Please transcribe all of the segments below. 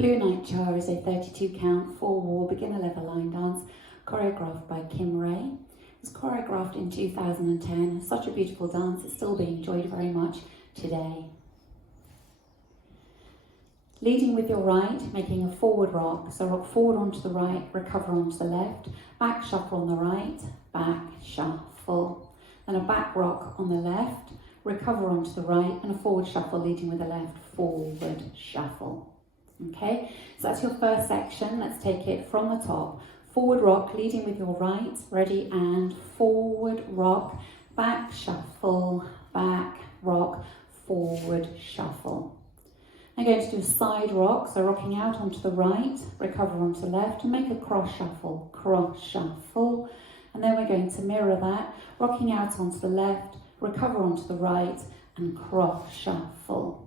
Blue Nightjar is a 32 count, 4-wall, beginner level line dance choreographed by Kim Ray. It was choreographed in 2010. Such a beautiful dance, it's still being enjoyed very much today. Leading with your right, making a forward rock. So rock forward onto the right, recover onto the left, back shuffle on the right, back shuffle. Then a back rock on the left, recover onto the right, and a forward shuffle leading with the left, forward shuffle. Okay, so that's your first section. Let's take it from the top. Forward rock, leading with your right, ready, and forward rock, back shuffle, back rock, forward shuffle. I'm going to do a side rock, so rocking out onto the right, recover onto the left, and make a cross shuffle, and then we're going to mirror that, rocking out onto the left, recover onto the right, and cross shuffle.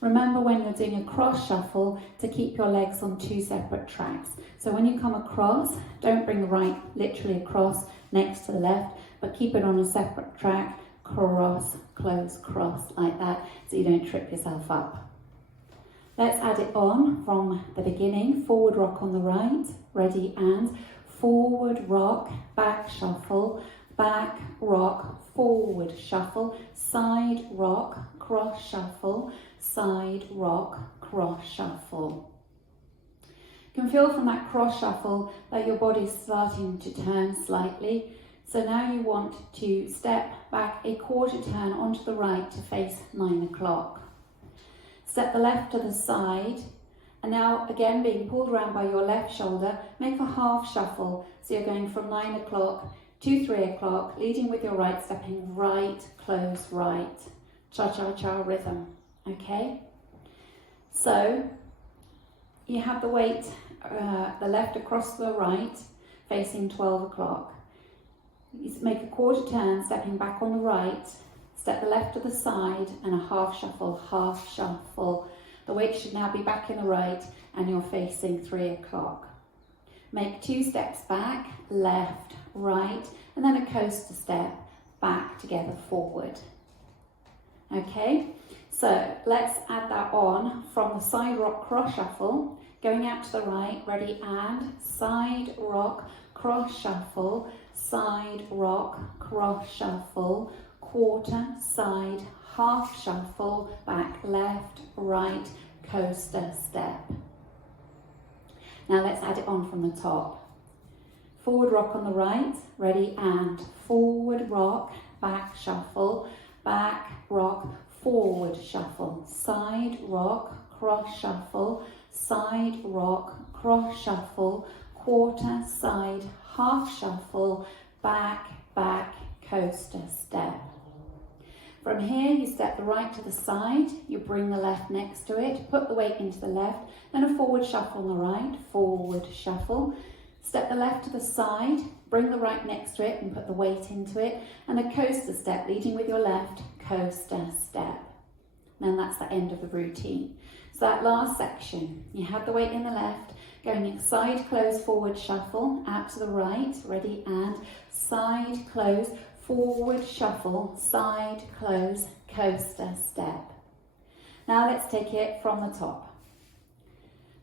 Remember when you're doing a cross shuffle to keep your legs on 2 separate tracks. So when you come across, don't bring the right literally across next to the left, but keep it on a separate track, cross, close, cross, like that, so you don't trip yourself up. Let's add it on from the beginning. Forward rock on the right, ready, and forward rock, back shuffle, back rock, forward shuffle, side rock, cross shuffle, side rock, cross shuffle. You can feel from that cross shuffle that your body's starting to turn slightly. So now you want to step back a quarter turn onto the right to face 9 o'clock. Step the left to the side, and now again being pulled around by your left shoulder, make a half shuffle. So you're going from 9 o'clock to 3 o'clock, leading with your right, stepping right, close right, cha-cha-cha rhythm, okay? So you have the weight, the left across the right, facing 12 o'clock. You make a quarter turn, stepping back on the right, step the left to the side, and a half shuffle, half shuffle. The weight should now be back in the right, and you're facing 3 o'clock. Make 2 steps back, left, right, and then a coaster step, back together, forward. Okay, so let's add that on from the side rock cross shuffle, going out to the right, ready, and side rock, cross shuffle, side rock, cross shuffle, quarter, side, half shuffle, back, left, right, coaster step. Now let's add it on from the top. Forward rock on the right, ready, and forward rock, back shuffle, back rock, forward shuffle, side rock, cross shuffle, side rock, cross shuffle, quarter, side, half shuffle, back, back, coaster step. From here, you step the right to the side, you bring the left next to it, put the weight into the left, then a forward shuffle on the right, forward shuffle. Step the left to the side, bring the right next to it and put the weight into it, and a coaster step, leading with your left, coaster step. And then that's the end of the routine. So that last section, you have the weight in the left, going side, close, forward shuffle, out to the right, ready, and side, close, forward shuffle, side, close, coaster step. Now let's take it from the top.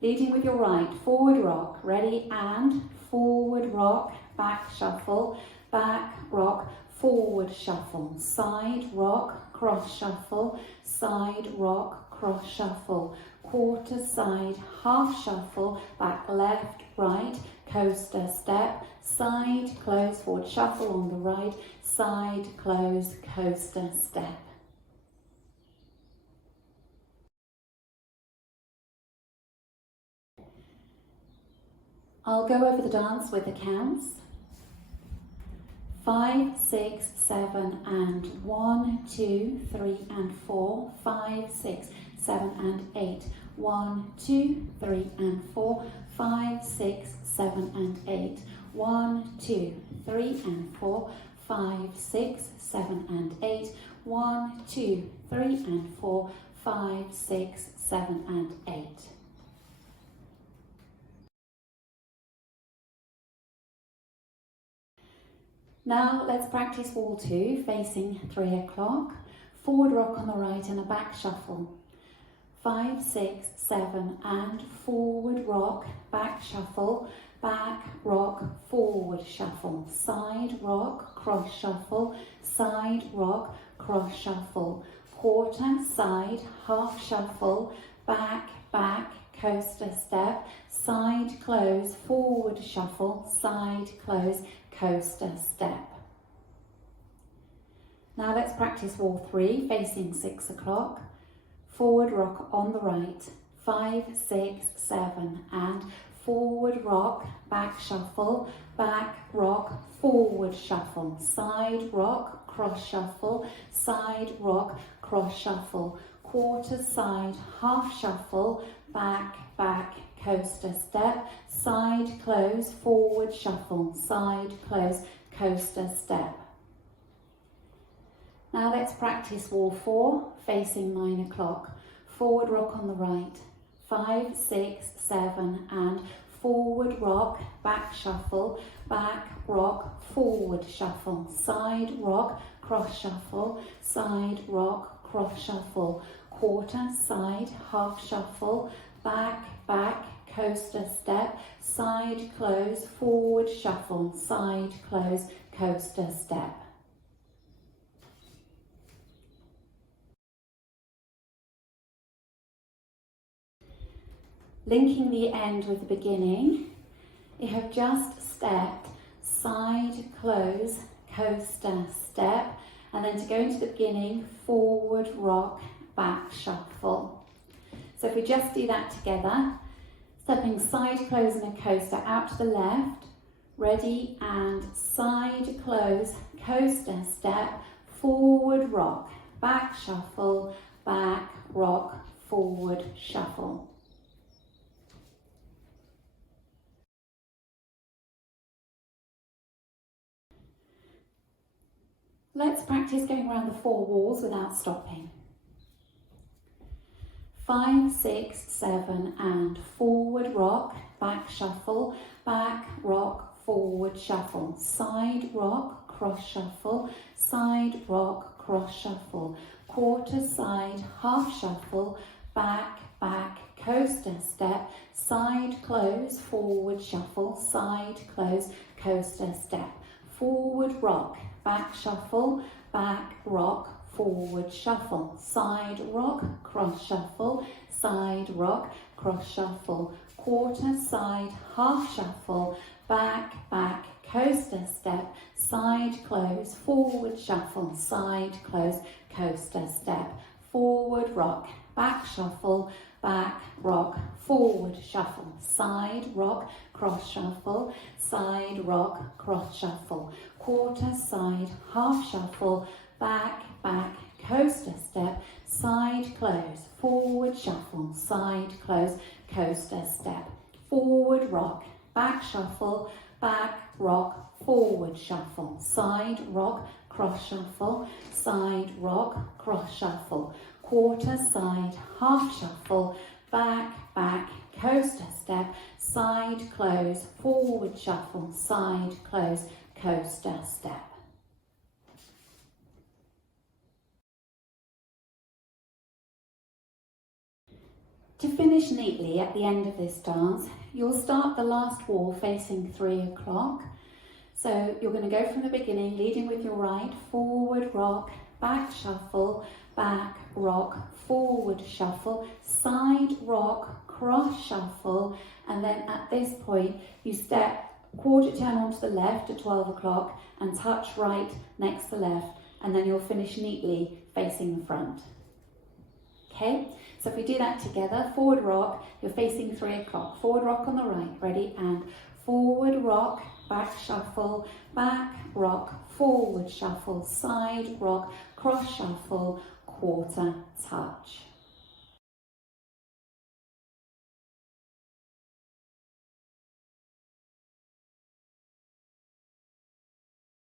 Leading with your right, forward rock, ready, and forward rock, back shuffle, back rock, forward shuffle, side rock, cross shuffle, side rock, cross shuffle, quarter, side, half shuffle, back, left, right, coaster step, side, close, forward shuffle on the right, side, close, coaster step. I'll go over the dance with the counts. 5, 6, 7, and 1, 2, 3, and 4, 5, 6, 7, and 8, 1, 2, 3, and 4, 5, 6, 7, and 8, 1, 2, 3, and 4, 5, 6, 7, and 8, 1, 2, 3, and 4, 5, 6, 7, and 8. Now let's practice wall 2, facing 3 o'clock. Forward rock on the right and a back shuffle. 5, 6, 7, and forward rock, back shuffle, back rock, forward shuffle, side rock, cross shuffle, side rock, cross shuffle, quarter, side, half shuffle, back, back, coaster step, side close, forward shuffle, side close, coaster step. Now let's practice wall 3, facing 6 o'clock. Forward rock on the right, 5, 6, 7, and forward rock, back shuffle, back rock, forward shuffle, side rock, cross shuffle, side rock, cross shuffle, quarter side, half shuffle, back, back, coaster step, side close, forward shuffle, side close, coaster step. Now let's practice wall 4, facing 9 o'clock. Forward rock on the right, 5, 6, 7, and forward rock, back shuffle, back rock, forward shuffle, side rock, cross shuffle, side rock, cross shuffle, quarter, side, half shuffle, back, back, coaster step, side close, forward shuffle, side close, coaster step. Linking the end with the beginning, you have just stepped side close, coaster step, and then to go into the beginning, forward rock, back shuffle. So if we just do that together, stepping side close and a coaster out to the left, ready, and side close, coaster step, forward rock, back shuffle, back rock, forward shuffle. Let's practice going around the 4 walls without stopping. 5, 6, 7, and forward rock, back shuffle, back rock, forward shuffle, side rock, cross shuffle, side rock, cross shuffle, quarter side, half shuffle, back, back, coaster step, side close, forward shuffle, side close, coaster step, forward rock, back shuffle, back rock, forward shuffle, side rock, cross shuffle, side rock, cross shuffle, quarter side, half shuffle, back, back, coaster step, side close, forward shuffle, side close, coaster step, forward rock, back shuffle, back rock, forward shuffle, side rock, cross shuffle, side rock, cross shuffle, quarter side, half shuffle, back, back, coaster step, side close, forward shuffle, side close, coaster step, forward rock, back shuffle, back rock, forward shuffle, side rock, cross shuffle, side rock, cross shuffle, quarter side, half shuffle, back, back, coaster step, side close, forward shuffle, side close, coaster step. To finish neatly at the end of this dance, you'll start the last wall facing 3 o'clock. So you're going to go from the beginning, leading with your right, forward rock, back shuffle, back rock, forward shuffle, side rock, cross shuffle, and then at this point you step quarter turn onto the left at 12 o'clock and touch right next to left, and then you'll finish neatly facing the front. Okay, so if we do that together, forward rock, you're facing 3 o'clock, forward rock on the right, ready, and forward rock, back shuffle, back rock, forward shuffle, side rock, cross shuffle, quarter touch.